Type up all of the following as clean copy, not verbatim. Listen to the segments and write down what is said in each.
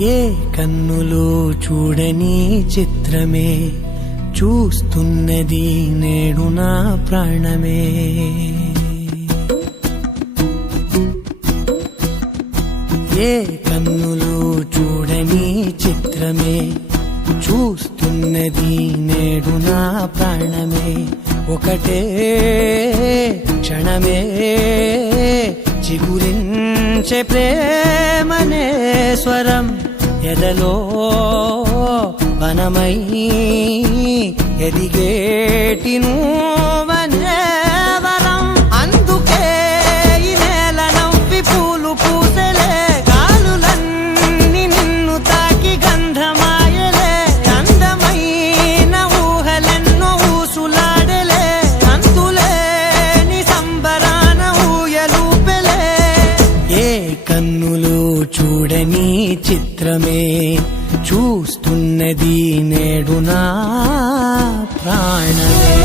ఏ కన్నులు చూడని చిత్రమే చూస్తున్నది నేడు నా ప్రాణమే. ఏ కన్నులు చూడని చిత్రమే చూస్తున్నది నేడు నా ప్రాణమే. ఒకటే క్షణమే చిగురించే ప్రేమనే స్వరం ఎదలో వనమై ఎదిగేటి నువ్వనే వరం. అందుకే ఈ నేల నవ్వి పూలు పూసెలే, గాలులన్నీ నిన్ను తాకి గంధమాయలే. అందమైన ఊహలెన్నో ఊసులాడలే, అంతులేని సంబరాన ఊయలూపెలే. ఏ కన్నులు చూడని చిత్రమే చూస్తున్నది నేడు నా ప్రాణమే.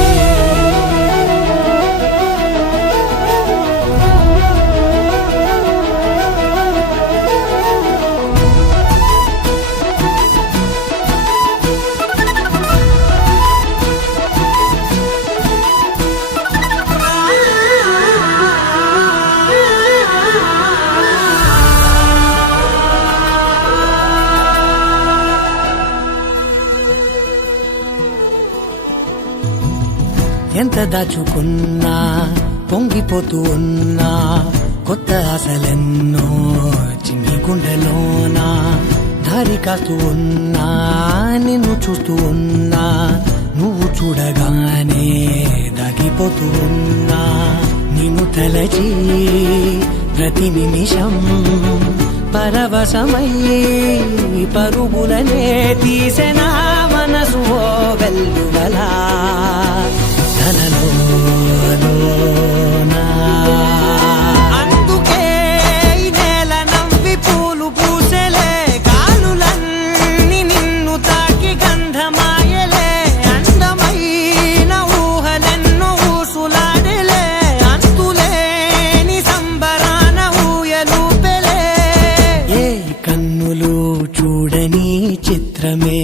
ఎంత దాచుకున్నా పొంగిపోతూ ఉన్నా, కొత్త ఆశలెన్నో చిన్ని గుండెలోనా. దారి కాస్తూ ఉన్నా, నిన్ను చూస్తూ ఉన్నా, నువ్వు చూడగానే దాగిపోతూ ఉన్నా. నిన్ను తలచి ప్రతి నిమిషం పరవశమై పరుగులనే తీసెనా మనసు ఓ వెల్లువలా. అందుకే ఈ నేల నవ్వి పూలు పూసెలే, గాలులన్నీ నిన్ను తాకి గంధమాయలే. అందమైన ఊహలెన్నో ఊసులాడలే, అంతులేని సంబరాన ఊయలూపెలే. ఏ కన్నులు చూడని చిత్రమే